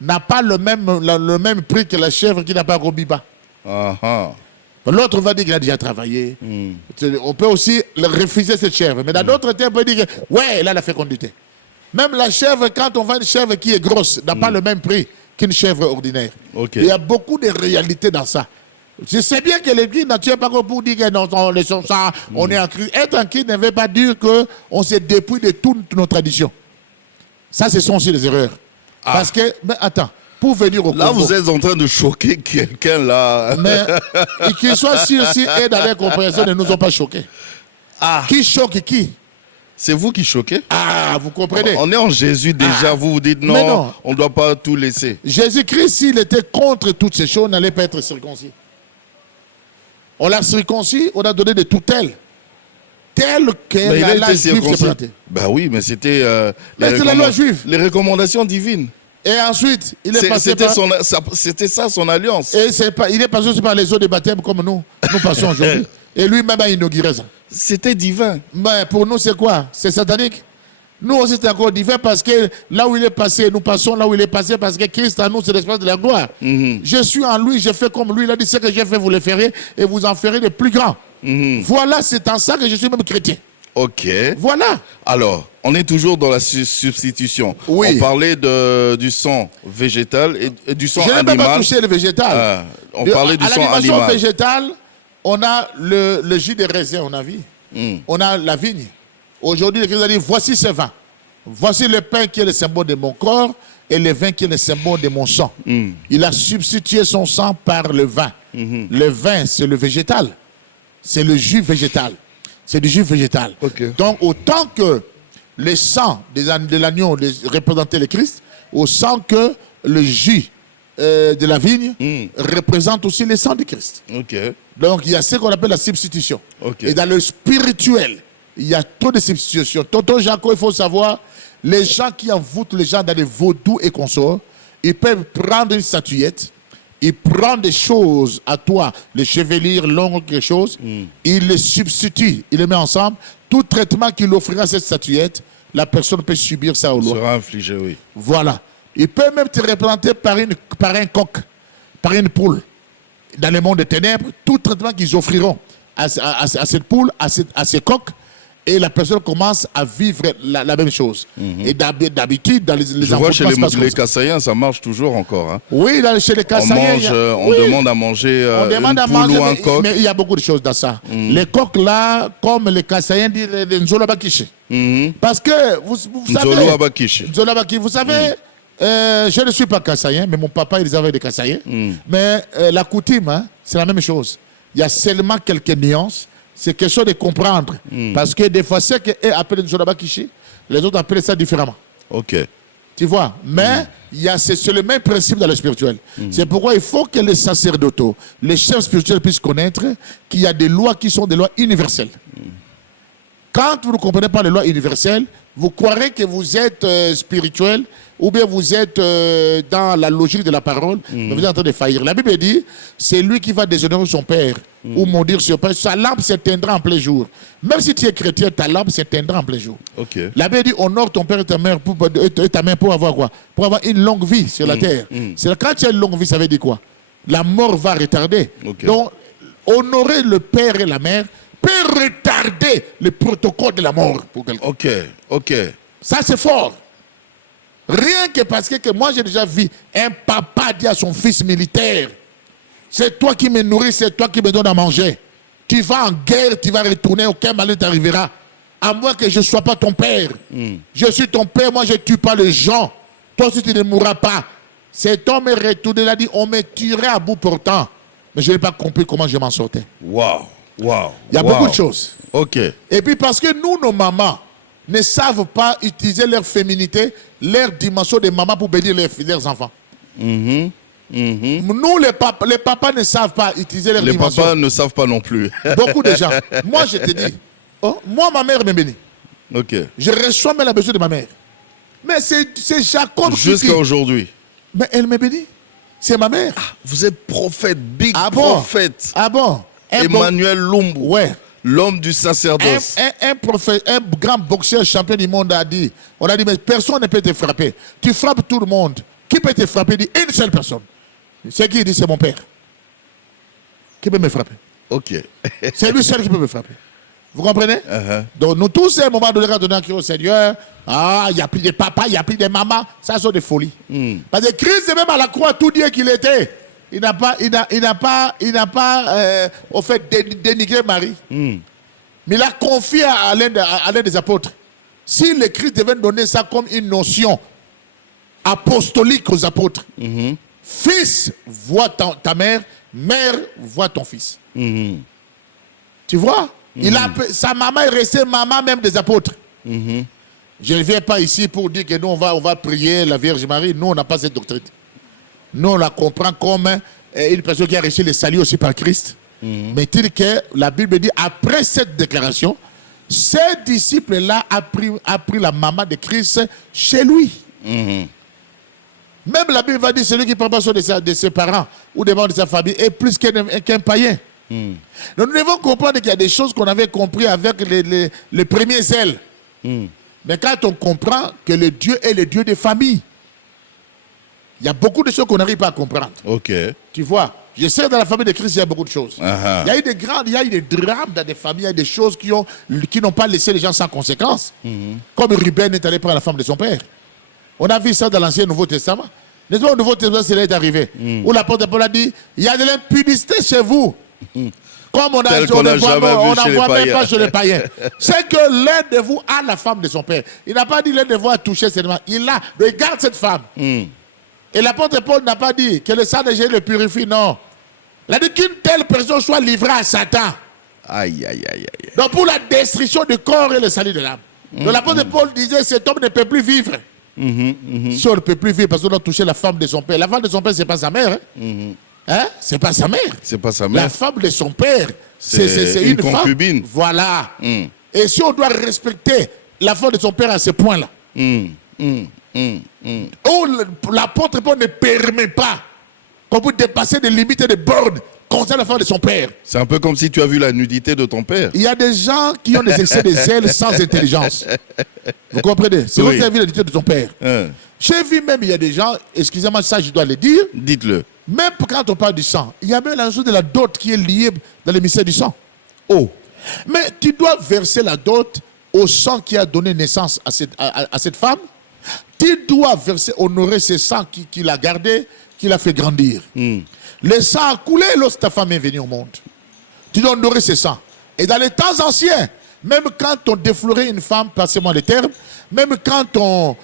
n'a pas le même prix que la chèvre qui n'a pas remis bas. L'autre va dire qu'il a déjà travaillé. On peut aussi refuser cette chèvre. Mais dans d'autres termes, on peut dire que, ouais, elle a la fécondité. Même la chèvre, quand on vend une chèvre qui est grosse, n'a pas le même prix qu'une chèvre ordinaire. Il y a beaucoup de réalités dans ça. Je sais bien que l'église n'a pas pour dire que non, on est en Christ. Être en Christ ne veut pas dire qu'on se dépouille de toutes nos traditions. Ça, ce sont aussi des erreurs. Parce que, mais attends, pour venir au Congo... Là, vous êtes en train de choquer quelqu'un, là. Mais qu'il soit si aussi et dans les compréhensions ne nous ont pas choqués. Qui choque qui? C'est vous qui choquez? Vous comprenez? On est en Jésus déjà, vous dites non, on ne doit pas tout laisser. Jésus-Christ, s'il était contre toutes ces choses, n'allait pas être circoncis. On l'a circoncis, on a donné des tutelles. Telles que la loi juive se présentait. Ben oui, mais c'était la loi juive. Les recommandations divines. Et ensuite, il est passé par... C'était ça son alliance. Et il est passé aussi par les eaux de baptême comme nous passons aujourd'hui. Et lui-même a inauguré ça. C'était divin. Mais pour nous, c'est quoi? C'est satanique. Nous aussi, c'est encore divin parce que là où il est passé, nous passons là où il est passé parce que Christ en nous, c'est l'espace de la gloire. Je suis en lui, je fais comme lui. Il a dit, ce que j'ai fait, vous le ferez et vous en ferez de plus grands. Voilà, c'est en ça que je suis même chrétien. Ok. Voilà. Alors, on est toujours dans la substitution. Oui. On parlait du sang végétal et du sang animal. Je n'ai même pas touché le végétal. On parlait du sang animal. À l'animation végétale, on a le jus de raisin, on a vu. On a la vigne. Aujourd'hui, le Christ a dit, voici ce vin. Voici le pain qui est le symbole de mon corps et le vin qui est le symbole de mon sang. Il a substitué son sang par le vin. Le vin, c'est le végétal. C'est le jus végétal. C'est du jus végétal. Donc, autant que le sang de l'agneau représentait le Christ, autant que le jus de la vigne représente aussi le sang du Christ. Donc, il y a ce qu'on appelle la substitution. Et dans le spirituel, il y a trop de substitutions. Tonton Jaco, il faut savoir, les gens qui envoûtent les gens dans les vaudous et consorts, ils peuvent prendre une statuette, ils prennent des choses à toi, les chevelures longues, quelque chose, ils les substituent, ils les mettent ensemble. Tout traitement qu'il offrira à cette statuette, la personne peut subir ça au loin. Sera infligé, oui. Voilà. Il peut même te représenter par un coq, par une poule. Dans le monde des ténèbres, tout traitement qu'ils offriront à cette poule, à ces coqs, et la personne commence à vivre la même chose. Et d'habitude, dans les je vois chez les Kassaïens, ça marche toujours encore. Hein. Oui, chez les Kassaïens. On demande à manger une poule ou un coq. Mais il y a beaucoup de choses dans ça. Les coqs là, comme les Kassaïens disent, les Nzolabakishi. Parce que, vous savez... Vous savez, je ne suis pas Kassaïen, mais mon papa, ils avaient des Kassaïens. Mais la coutume, hein, c'est la même chose. Il y a seulement quelques nuances. C'est quelque chose de comprendre. Parce que des fois, c'est qu'eux appellent Nzolabakishi, les autres appellent ça différemment. Tu vois? Mais c'est le même principe dans le spirituel. C'est pourquoi il faut que les sacerdotaux, les chefs spirituels puissent connaître qu'il y a des lois qui sont des lois universelles. Quand vous ne comprenez pas les lois universelles, vous croirez que vous êtes spirituel ou bien vous êtes dans la logique de la parole, mais vous êtes en train de faillir. La Bible dit, c'est lui qui va déshonorer son père ou maudire son père. Sa lampe s'éteindra en plein jour. Même si tu es chrétien, ta lampe s'éteindra en plein jour. La Bible dit, honore ton père et ta mère pour avoir quoi? Pour avoir une longue vie sur la terre. Quand tu as une longue vie, ça veut dire quoi? La mort va retarder. Donc, honorer le père et la mère peut retarder le protocole de la mort pour quelqu'un. Ça, c'est fort. Rien que parce que moi, j'ai déjà vu un papa dire à son fils militaire, c'est toi qui me nourris, c'est toi qui me donnes à manger. Tu vas en guerre, tu vas retourner, aucun malheur t'arrivera. À moins que je ne sois pas ton père. Je suis ton père, moi je ne tue pas les gens. Toi aussi tu ne mourras pas. Cet homme est retourné, il a dit, on me tuerait à bout portant. Mais je n'ai pas compris comment je m'en sortais. Il y a beaucoup de choses. Et puis parce que nous, nos mamans, ne savent pas utiliser leur féminité, leur dimension de maman pour bénir leurs enfants. Nous, les papas ne savent pas utiliser leur dimension. Les papas ne savent pas non plus. Beaucoup de gens. Moi, je te dis, moi, ma mère me bénit. Ok. Je reçois même la besoin de ma mère. Mais c'est Jacob qui... Jusqu'à aujourd'hui. Mais elle me bénit. C'est ma mère. Vous êtes prophète, big prophète. Ah bon? Emmanuel Lumbu. Ouais. L'homme du sacerdoce. Un grand boxeur champion du monde a dit, on a dit, mais personne ne peut te frapper. Tu frappes tout le monde. Qui peut te frapper? Il dit, une seule personne. C'est qui? Il dit, c'est mon père. Qui peut me frapper? Ok. C'est lui seul qui peut me frapper. Vous comprenez? Donc nous tous, à un moment donné, quand on a crié au Seigneur, il n'y a plus de papa, il n'y a plus de maman, ça sont des folies. Parce que Christ, même à la croix, tout Dieu qu'il était, il n'a pas au fait, dénigré Marie. Mais il a confié à l'un des apôtres. Si le Christ devait donner ça comme une notion apostolique aux apôtres, fils, vois ta mère, mère, vois ton fils. Tu vois? Sa maman est restée maman même des apôtres. Je ne viens pas ici pour dire que nous, on va prier la Vierge Marie. Nous, on n'a pas cette doctrine. Nous, on la comprend comme une personne qui a reçu le salut aussi par Christ. Mais il que la Bible dit, après cette déclaration, ces disciples-là a pris la maman de Christ chez lui. Même la Bible va dire, celui qui prend pas soin de ses parents ou des membres de sa famille est plus qu'un païen. Donc nous devons comprendre qu'il y a des choses qu'on avait compris avec les premiers zèles. Mais quand on comprend que le Dieu est le Dieu des familles, il y a beaucoup de choses qu'on n'arrive pas à comprendre. Ok. Tu vois, je sais que dans la famille de Christ, il y a beaucoup de choses. Il y a eu il y a eu des drames dans des familles, il y a des choses qui n'ont pas laissé les gens sans conséquences. Comme Ruben est allé prendre la femme de son père. On a vu ça dans l'Ancien et Nouveau Testament. N'est-ce pas, au Nouveau Testament, cela est arrivé. Où l'apôtre Paul a dit, il y a de l'impudicité chez vous. Comme on ne voit même pas chez les païens. C'est que l'un de vous a la femme de son père. Il n'a pas dit l'un de vous a touché seulement. Il a, regarde cette femme. Et l'apôtre Paul n'a pas dit que le sang de Jésus le purifie, non. Il a dit qu'une telle personne soit livrée à Satan. Aïe. Donc pour la destruction du corps et le salut de l'âme. Donc l'apôtre Paul disait, cet homme ne peut plus vivre. Si on ne peut plus vivre parce qu'on a touché la femme de son père. La femme de son père, ce n'est pas sa mère. C'est pas sa mère. C'est pas sa mère. La femme de son père, c'est une concubine. Femme. Voilà. Et si on doit respecter la femme de son père à ce point-là, l'apôtre Paul ne permet pas qu'on puisse dépasser des limites et des bornes concernant la femme de son père. C'est un peu comme si tu as vu la nudité de ton père. Il y a des gens qui ont des excès de zèle sans intelligence. Vous comprenez? C'est comme si tu as vu la nudité de ton père. J'ai vu même, il y a des gens, excusez-moi, ça je dois le dire. Dites-le. Même quand on parle du sang, il y a même la chose de la dot qui est liée dans le mystère du sang. Mais tu dois verser la dot au sang qui a donné naissance à cette femme. Tu dois verser, honorer ce sang qui l'a gardé, qui l'a fait grandir. Le sang a coulé lorsque ta femme est venue au monde. Tu dois honorer ce sang. Et dans les temps anciens, même quand on déflorait une femme, passez-moi les termes, même quand on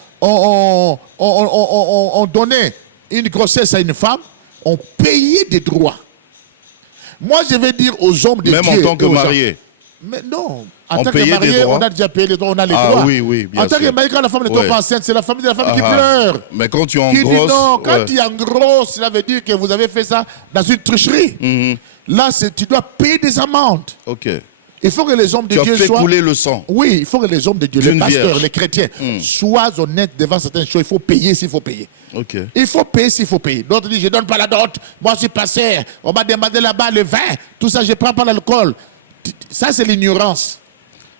donnait une grossesse à une femme, on payait des droits. Moi, je vais dire aux hommes de Dieu... Même en tant que marié. Mais non. En tant que marié, on a déjà payé les droits, on a les droits. Oui, bien en tant que marié, quand la femme ne tombe pas enceinte, c'est la famille qui pleure. Mais quand tu engrosses... Non, quand tu engrosses, cela veut dire que vous avez fait ça dans une tricherie. Là, tu dois payer des amendes. Ok. Il faut que les hommes de Dieu soient... Tu as fait couler le sang. Oui, il faut que les hommes de Dieu, les pasteurs, les chrétiens, soient honnêtes devant certaines choses. Il faut payer s'il faut payer. Okay. Il faut payer s'il faut payer. D'autres disent, je ne donne pas la dot. Moi, je suis pasteur. On m'a demandé là-bas le vin. Tout ça, je ne prends pas l'alcool. Ça, c'est l'ignorance.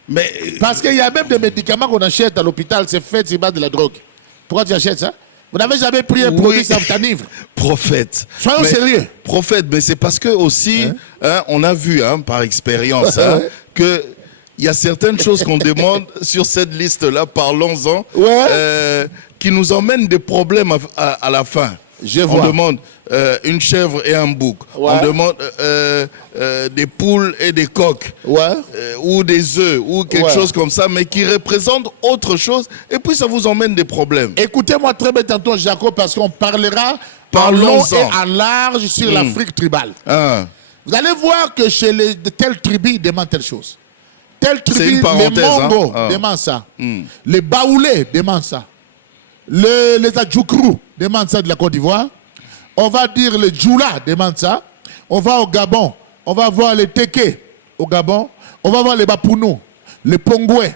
Mais... Parce qu'il y a même des médicaments qu'on achète à l'hôpital, c'est fait sur base de la drogue. Pourquoi tu achètes ça? Vous n'avez jamais pris un produit sans t'enivre. Prophète. Soyons sérieux. Prophète, mais c'est parce que aussi, on a vu par expérience que il y a certaines choses qu'on demande sur cette liste-là, parlons-en, qui nous emmènent des problèmes à la fin. On demande une chèvre et un bouc. On demande des poules et des coqs. Ou des œufs, ou quelque chose comme ça, mais qui représente autre chose. Et puis ça vous emmène des problèmes. Écoutez-moi très bien tantôt, Jacob, parce qu'on parlera en long et en large sur l'Afrique tribale. Vous allez voir que chez les telles tribus, ils demandent telle chose. telle tribu, une les parenthèse, Mongos hein. demandent ça. Les Baoulés demandent ça. Les Adjoukrou demandent ça de la Côte d'Ivoire. On va dire les Djoula demandent ça. On va au Gabon. On va voir les Teke au Gabon. On va voir les Bapounou, les Pongoué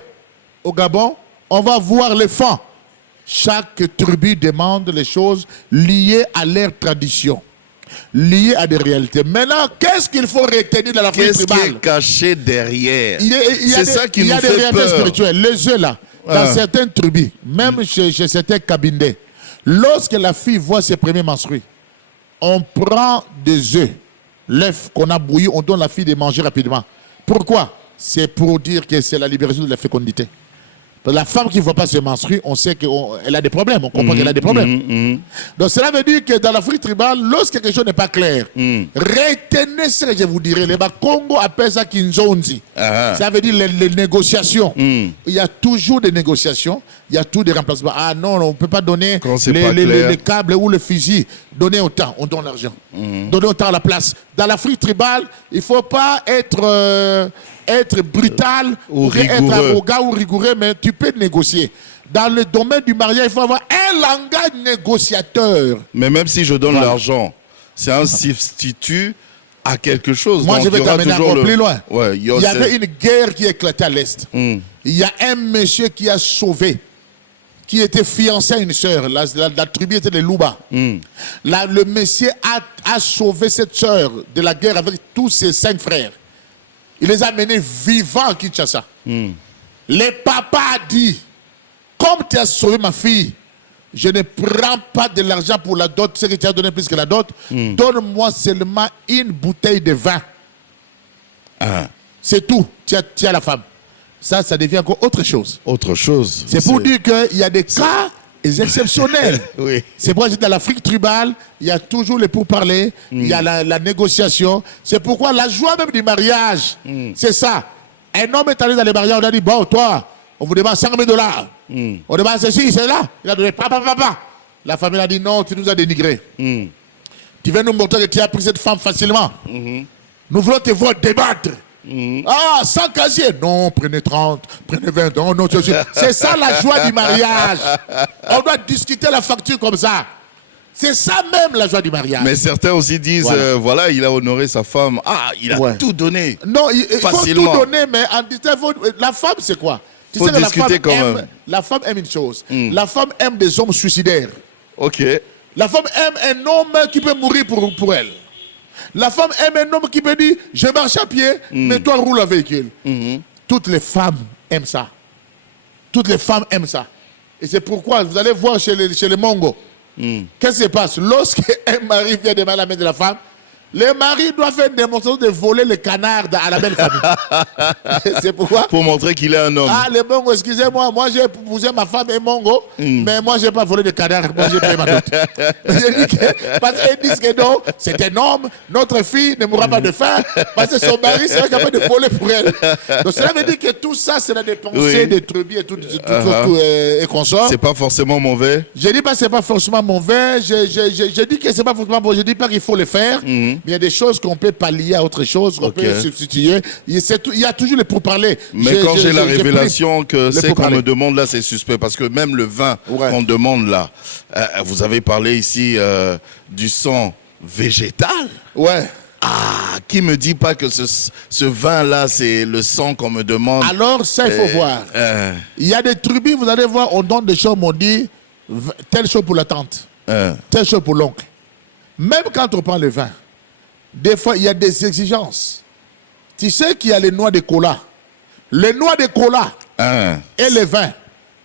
au Gabon. On va voir les Fans. Chaque tribu demande les choses liées à leur tradition, liées à des réalités. Maintenant, qu'est-ce qu'il faut retenir dans la famille Qu'est-ce qui tribale? est caché derrière? Il y a C'est ça qui nous des fait réalités peur. spirituelles. Les œufs là, dans certaines tribus, même chez certains cabinets, lorsque la fille voit ses premiers menstrues, on prend des œufs, l'œuf qu'on a bouilli, on donne à la fille de manger rapidement. Pourquoi? C'est pour dire que c'est la libération de la fécondité. La femme qui ne voit pas se menstruer, on sait qu'elle a des problèmes, on comprend qu'elle a des problèmes. Donc cela veut dire que dans l'Afrique tribale, lorsque quelque chose n'est pas clair, retenez ce que je vous dirai. Les Congo appellent ça Kinzonzi. Ça veut dire les négociations. Il y a toujours des négociations, il y a toujours des remplacements. Ah non, on ne peut pas donner les câbles ou le fusil. Donnez autant, on donne l'argent. Donnez autant à la place. Dans l'Afrique tribale, il ne faut pas être brutal ou être arrogant ou rigoureux, mais tu peux négocier. Dans le domaine du mariage, il faut avoir un langage négociateur. Mais même si je donne l'argent, c'est un substitut à quelque chose. Moi, donc, je vais t'amener encore plus loin. Ouais, il y avait une guerre qui éclatait à l'Est. Il y a un monsieur qui a sauvé, qui était fiancé à une sœur. La tribu était les Louba. Le monsieur a sauvé cette sœur de la guerre avec tous ses 5 frères. Il les a menés vivants à Kinshasa. Le papa a dit, comme tu as sauvé ma fille, je ne prends pas de l'argent pour la dot, ce que tu as donné plus que la dot, donne-moi seulement une bouteille de vin. C'est tout, tu as la femme. Ça devient encore autre chose. Autre chose. C'est pour dire qu'il y a des cas exceptionnels. Oui. C'est pourquoi dans l'Afrique tribale, il y a toujours les pourparlers, il y a la négociation. C'est pourquoi la joie même du mariage, c'est ça. Un homme est allé dans les mariages, on a dit, bon, toi, on vous demande 5 000 $. On demande ceci, c'est là. Il a donné papa. La famille a dit, non, tu nous as dénigré. Tu viens nous montrer que tu as pris cette femme facilement. Nous voulons te voir débattre. Ah, sans casier. Non, prenez 30, prenez 20. Non, non, c'est ça la joie du mariage. On doit discuter la facture comme ça. C'est ça même la joie du mariage. Mais certains aussi disent, voilà, il a honoré sa femme. Ah, il a tout donné. Non, il faut tout donner, mais en disant, la femme, c'est quoi? Tu sais que la femme aime une chose. La femme aime des hommes suicidaires. Ok. La femme aime un homme qui peut mourir pour elle. La femme aime un homme qui peut dire, je marche à pied, mais toi roule un véhicule. Toutes les femmes aiment ça. Toutes les femmes aiment ça. Et c'est pourquoi vous allez voir chez les Mongos. Qu'est-ce qui se passe? Lorsqu'un mari vient demander la main de la femme, les maris doivent faire une démonstration de voler le canard à la belle famille. C'est pourquoi? Pour montrer qu'il est un homme. Ah, les Mongos, excusez-moi, moi j'ai épousé ma femme et Mongo, mais moi j'ai pas volé de canard, moi j'ai payé ma dot. Parce qu'ils disent que non, c'est un homme, notre fille ne mourra pas de faim, parce que son mari sera capable de voler pour elle. Donc cela veut dire que tout ça, c'est la dépensée des tribus et tout et consorts. C'est pas forcément mauvais. Je dis pas que c'est pas forcément mauvais, je dis que c'est pas forcément mauvais, je dis pas qu'il faut le faire. Il y a des choses qu'on peut pallier à autre chose, qu'on peut substituer. Il y a toujours les pourparlers. Mais quand j'ai la révélation que c'est qu'on me demande là, c'est suspect. Parce que même le vin qu'on demande là, vous avez parlé ici du sang végétal. Ouais. Ah, qui me dit pas que ce vin-là, c'est le sang qu'on me demande? Alors, ça, il faut voir. Il y a des tribus, vous allez voir, on donne des choses, on dit telle chose pour la tante, telle chose pour l'oncle. Même quand on prend le vin, des fois, il y a des exigences. Tu sais qu'il y a les noix de cola. Les noix de cola et les vins,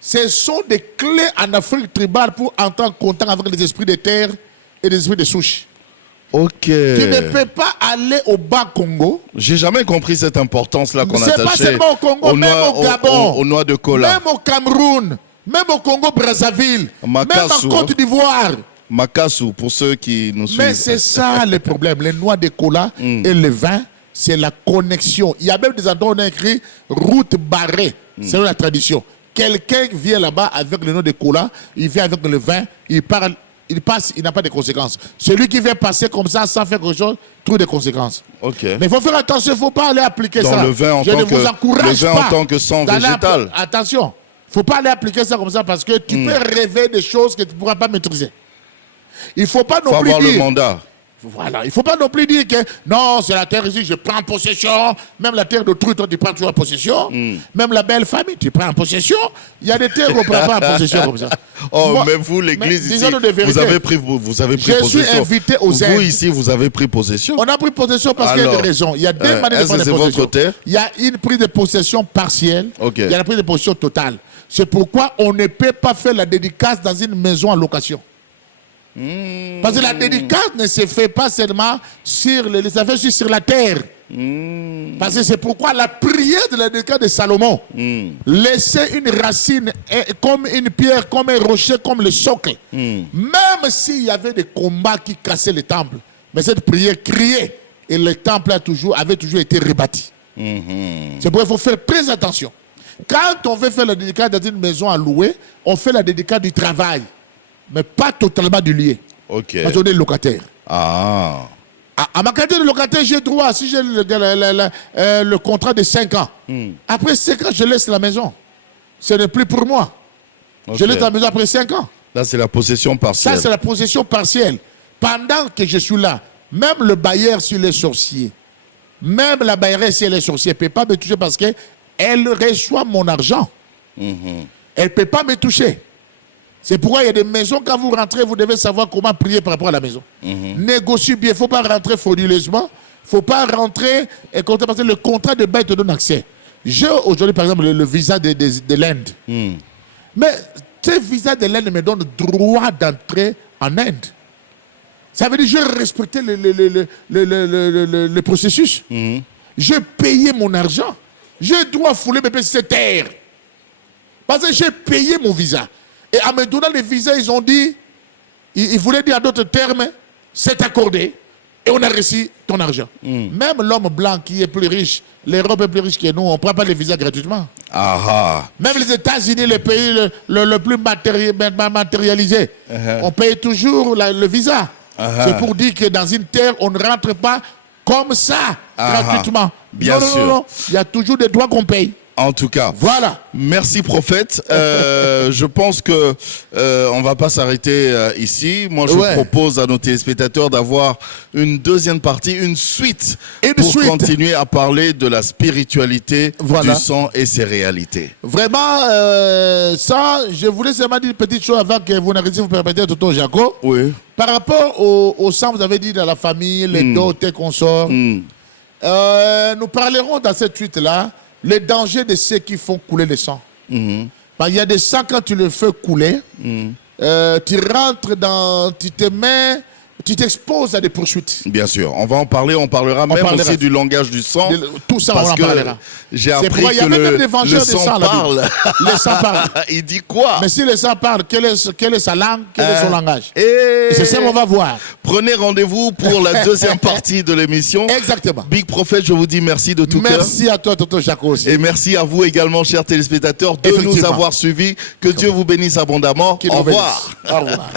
ce sont des clés en Afrique tribale pour entrer en contact avec les esprits de terre et les esprits de souche. Ok. Tu ne peux pas aller au bas Congo. J'ai jamais compris cette importance-là qu'on C'est pas seulement au Congo, même au Gabon, aux noix de cola. même au Cameroun, même au Congo-Brazzaville, même en Côte d'Ivoire. Makassou, pour ceux qui nous suivent. Mais c'est ça le problème. Les noix de cola et le vin, c'est la connexion. Il y a même des endroits où on a écrit route barrée, selon la tradition. Quelqu'un vient là-bas avec le nom de cola, il vient avec le vin, il parle il passe, il n'a pas de conséquences. Celui qui vient passer comme ça sans faire quelque chose, trouve des conséquences. Ok. Mais il faut faire attention, il ne faut pas aller appliquer ça. Dans le vin en Je tant ne que vous encourage le vin pas en tant que sang végétal. Attention, il ne faut pas aller appliquer ça comme ça parce que tu peux rêver des choses que tu ne pourras pas maîtriser. Il ne faut pas non Faut plus avoir dire... le mandat. Voilà, il ne faut pas non plus dire que non, c'est la terre ici, je prends en possession. Même la terre d'autrui, toi, tu prends toujours en possession. Même la belle famille, tu prends en possession. Il y a des terres qu'on ne prend pas en possession comme ça. Oh, Moi, mais vous, l'église ici, disons-nous de vérité. vous avez pris Je possession. suis invité aux Vous Indes. ici, vous avez pris possession. On a pris possession parce qu'il y a des raisons. Il y a deux manières de est-ce prendre que des c'est possessions. votre terre? Il y a une prise de possession partielle. Ok. Il y a la prise de possession totale. C'est pourquoi on ne peut pas faire la dédicace dans une maison en location. Parce que la dédicace ne se fait pas seulement sur ça fait sur la terre. Parce que c'est pourquoi la prière de la dédicace de Salomon laissait une racine comme une pierre, comme un rocher, comme le socle. Même s'il y avait des combats qui cassaient le temple, mais cette prière criait et le temple avait toujours été rebâti. C'est pourquoi il faut faire très attention. Quand on veut faire la dédicace dans une maison à louer, on fait la dédicace du travail, mais pas totalement du lieu. Ok. Parce qu'on est locataire. Ah. À ma qualité de locataire, j'ai droit, si j'ai le contrat de 5 ans. Après 5 ans, je laisse la maison. Ce n'est plus pour moi. Ok. Je laisse la maison après 5 ans. Là, c'est la possession partielle. Ça, c'est la possession partielle. Pendant que je suis là, même le bailleur, s'il est sorcier, même la bailleresse, si elle est sorcière, elle ne peut pas me toucher parce qu'elle reçoit mon argent. Elle ne peut pas me toucher. C'est pourquoi il y a des maisons, quand vous rentrez, vous devez savoir comment prier par rapport à la maison. Négociez bien, il ne faut pas rentrer frauduleusement. Il ne faut pas rentrer et compter parce que le contrat de bail te donne accès. J'ai aujourd'hui, par exemple, le visa de l'Inde. Mais ce visa de l'Inde me donne droit d'entrer en Inde. Ça veut dire que je respectais le processus. Je payais mon argent. Je dois fouler mes cette terre. Parce que j'ai payé mon visa. Et en me donnant le visa, ils ont dit, ils voulaient dire à d'autres termes, c'est accordé et on a reçu ton argent. Même l'homme blanc qui est plus riche, l'Europe est plus riche que nous, on ne prend pas les visas gratuitement. Même les États-Unis, le pays le plus matérialisé, on paye toujours le visa. C'est pour dire que dans une terre, on ne rentre pas comme ça, gratuitement. Bien sûr. Non, il y a toujours des droits qu'on paye. En tout cas, voilà. Merci prophète. Je pense que on va pas s'arrêter ici. Moi, je propose à nos téléspectateurs d'avoir une deuxième partie, une suite, pour continuer à parler de la spiritualité du sang et ses réalités. Vraiment, ça, je voulais seulement dire une petite chose avant que vous n'arriviez vous permettez, Toto Jaco. Oui. Par rapport au sang, vous avez dit dans la famille, les dots et consorts. Nous parlerons dans cette suite-là le danger de ceux qui font couler le sang. Il y a des sangs, quand tu le fais couler, tu rentres dans, tu te mets, tu t'exposes à des poursuites. Bien sûr, on va en parler, on parlera même aussi du langage du sang. Tout ça, on en parlera. J'ai appris que le sang parle. Le sang parle. Il dit quoi? Mais si le sang parle, quelle est sa langue, quel est son langage? Et c'est ça qu'on va voir. Prenez rendez-vous pour la deuxième partie de l'émission. Exactement. Big Prophet, je vous dis merci de tout cœur. Merci à toi, Toto Jaco aussi. Et merci à vous également, chers téléspectateurs, de nous avoir suivis. Que Dieu vous bénisse abondamment. Au revoir. Au revoir.